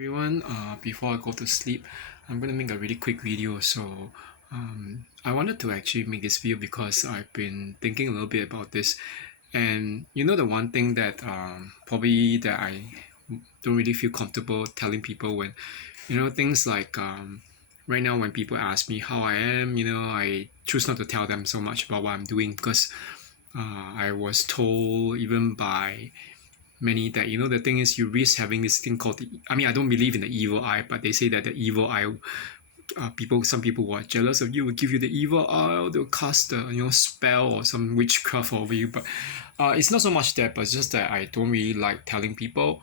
Everyone, before I go to sleep, I'm gonna make a really quick video. So, I wanted to actually make this video because I've been thinking a little bit about this, and the one thing that probably that I don't really feel comfortable telling people when, things like right now when people ask me how I am, I choose not to tell them so much about what I'm doing because I was told even by many that the thing is you risk having this thing called I don't believe in the evil eye, but they say that the evil eye, some people who are jealous of you will give you the evil eye, or they'll cast a spell or some witchcraft over you. But it's not so much that, but it's just that I don't really like telling people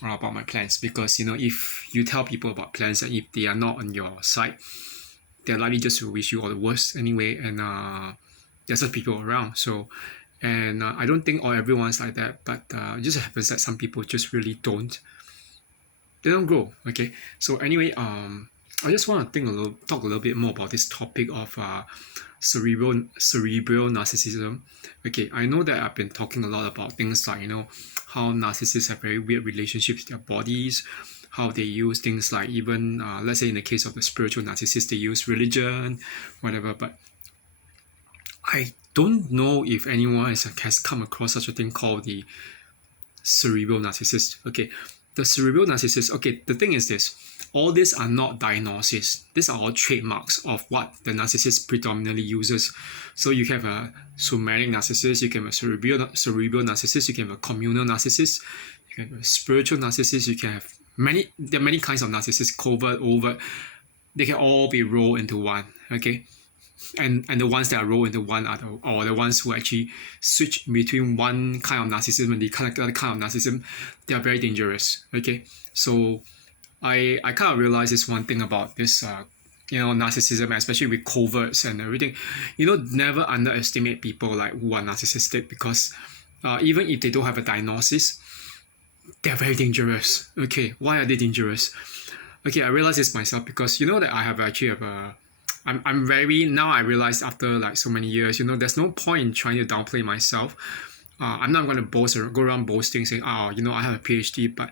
about my plans, because if you tell people about plans and if they are not on your side, they're likely just to wish you all the worst anyway. And there's such people around. So, and I don't think everyone's like that, but it just happens that some people just really don't. They don't grow. Okay. So anyway, I just want to talk a little bit more about this topic of cerebral narcissism. Okay, I know that I've been talking a lot about things like how narcissists have very weird relationships with their bodies, how they use things like even let's say in the case of the spiritual narcissist, they use religion, whatever. But I don't know if anyone has come across such a thing called the cerebral narcissist. Okay, the cerebral narcissist. Okay, the thing is this: all these are not diagnoses. These are all trademarks of what the narcissist predominantly uses. So you have a somatic narcissist, you can have a cerebral narcissist, you can have a communal narcissist, you can have a spiritual narcissist, you can have there are many kinds of narcissists, covert, overt. They can all be rolled into one. Okay. And the ones that are rolled into one are the ones who actually switch between one kind of narcissism and the other kind of narcissism. They are very dangerous. Okay, so I kind of realized this one thing about this narcissism, especially with coverts and everything. Never underestimate people like who are narcissistic, because even if they don't have a diagnosis, they're very dangerous. Okay, why are they dangerous? Okay, I realized this myself because that I have a I'm very, now I realize after like so many years, there's no point in trying to downplay myself. I'm not going to boast or go around boasting saying, I have a PhD, but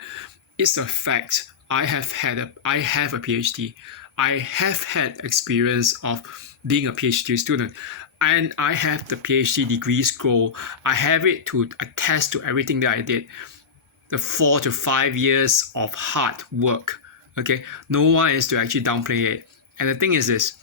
it's a fact. I have a PhD. I have had experience of being a PhD student, and I have the PhD degree scroll. I have it to attest to everything that I did. The 4 to 5 years of hard work. Okay, no one is to actually downplay it. And the thing is this: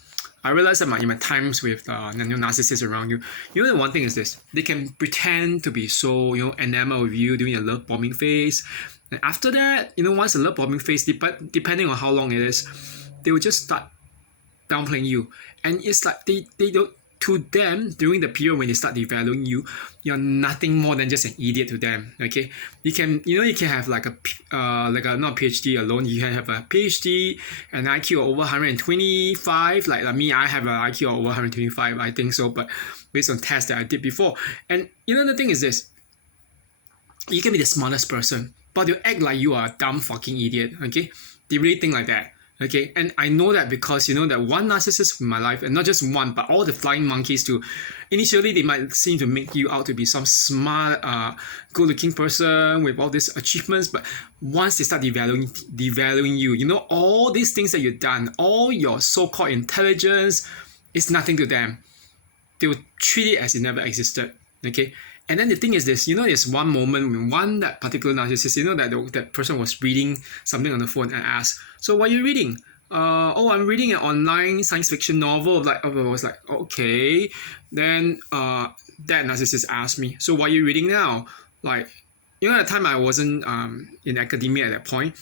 I realized that in my times with narcissists around you, the one thing is this: they can pretend to be so enamored with you during a love bombing phase, and after that, once the love bombing phase, depending on how long it is, they will just start downplaying you, and it's like they don't. To them, during the period when they start devaluing you, you're nothing more than just an idiot to them. Okay, you can have like a not PhD alone. You can have a PhD, an IQ of over 125. Like me, I have an IQ of over 125. I think so, but based on tests that I did before. And the thing is this: you can be the smartest person, but you act like you are a dumb fucking idiot. Okay, they really think like that. Okay, and I know that because that one narcissist in my life, and not just one, but all the flying monkeys too. Initially, they might seem to make you out to be some smart, good-looking person with all these achievements, but once they start devaluing you, all these things that you've done, all your so-called intelligence, is nothing to them. They will treat it as it never existed. Okay. And then the thing is this, there's one moment when that particular narcissist, that person was reading something on the phone and asked, "So what are you reading?" I'm reading an online science fiction novel. I was like, okay. Then that narcissist asked me, "So what are you reading now?" Like, at the time I wasn't in academia at that point.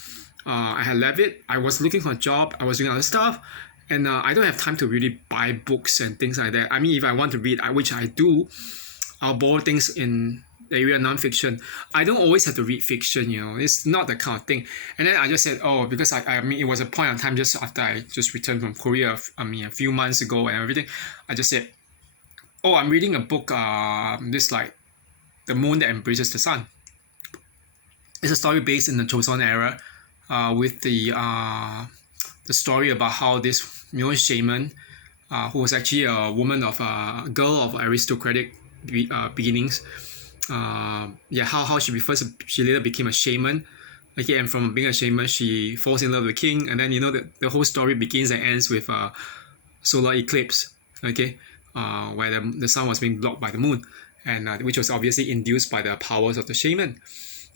I had left it. I was looking for a job. I was doing other stuff. And I don't have time to really buy books and things like that. I mean, if I want to read, which I do, I'll borrow things in the area of non-fiction. I don't always have to read fiction, It's not that kind of thing. And then I just said, because I mean, it was a point in time just after I just returned from Korea, a few months ago and everything. I just said, I'm reading a book, this like The Moon That Embraces the Sun. It's a story based in the Joseon era, with the story about how this shaman, who was actually a woman of a girl of aristocratic beginnings, how she later became a shaman, Okay, and from being a shaman, she falls in love with the king, and then the whole story begins and ends with a solar eclipse. Okay, where the sun was being blocked by the moon, and which was obviously induced by the powers of the shaman.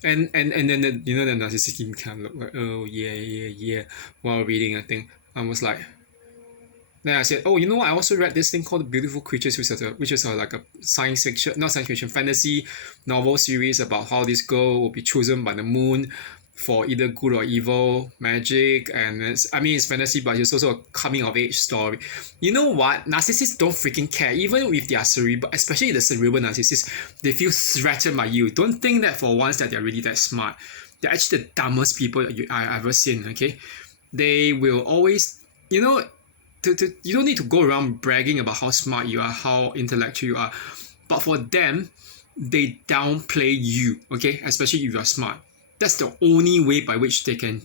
And then the narcissist kind of look like, oh yeah, yeah, yeah, while reading a thing. I was like, then I said, oh, I also read this thing called Beautiful Creatures, which is like a science fiction, not science fiction, fantasy novel series about how this girl will be chosen by the moon for either good or evil magic. And it's fantasy, but it's also a coming of age story. You know what? Narcissists don't freaking care, even with their cerebral, especially the cerebral narcissists. They feel threatened by you. Don't think that for once that they're really that smart. They're actually the dumbest people I've ever seen. Okay, they will always, you don't need to go around bragging about how smart you are, how intellectual you are. But for them, they downplay you, okay? Especially if you are smart. That's the only way by which they can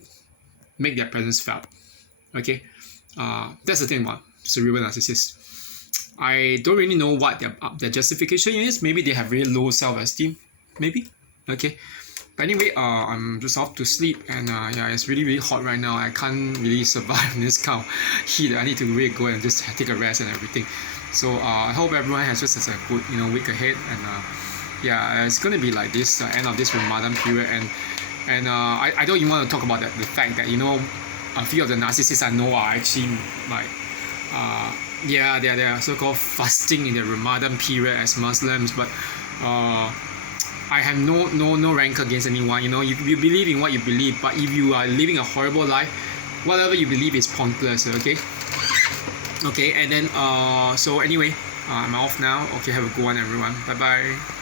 make their presence felt, okay? That's the thing about cerebral narcissists. I don't really know what their justification is. Maybe they have really low self-esteem. Maybe, okay? But anyway, I'm just off to sleep, and yeah, it's really really hot right now. I can't really survive in this kind of heat. I need to really go and just take a rest and everything. So I hope everyone has just a good week ahead, and yeah, it's gonna be like this end of this Ramadan period, and I don't even want to talk about the fact that a few of the narcissists I know are actually like yeah, they're so-called fasting in the Ramadan period as Muslims, but I have no rank against anyone. You believe in what you believe, but if you are living a horrible life, whatever you believe is pointless. Okay, and then so anyway, I'm off now. Okay, have a good one, everyone. Bye bye.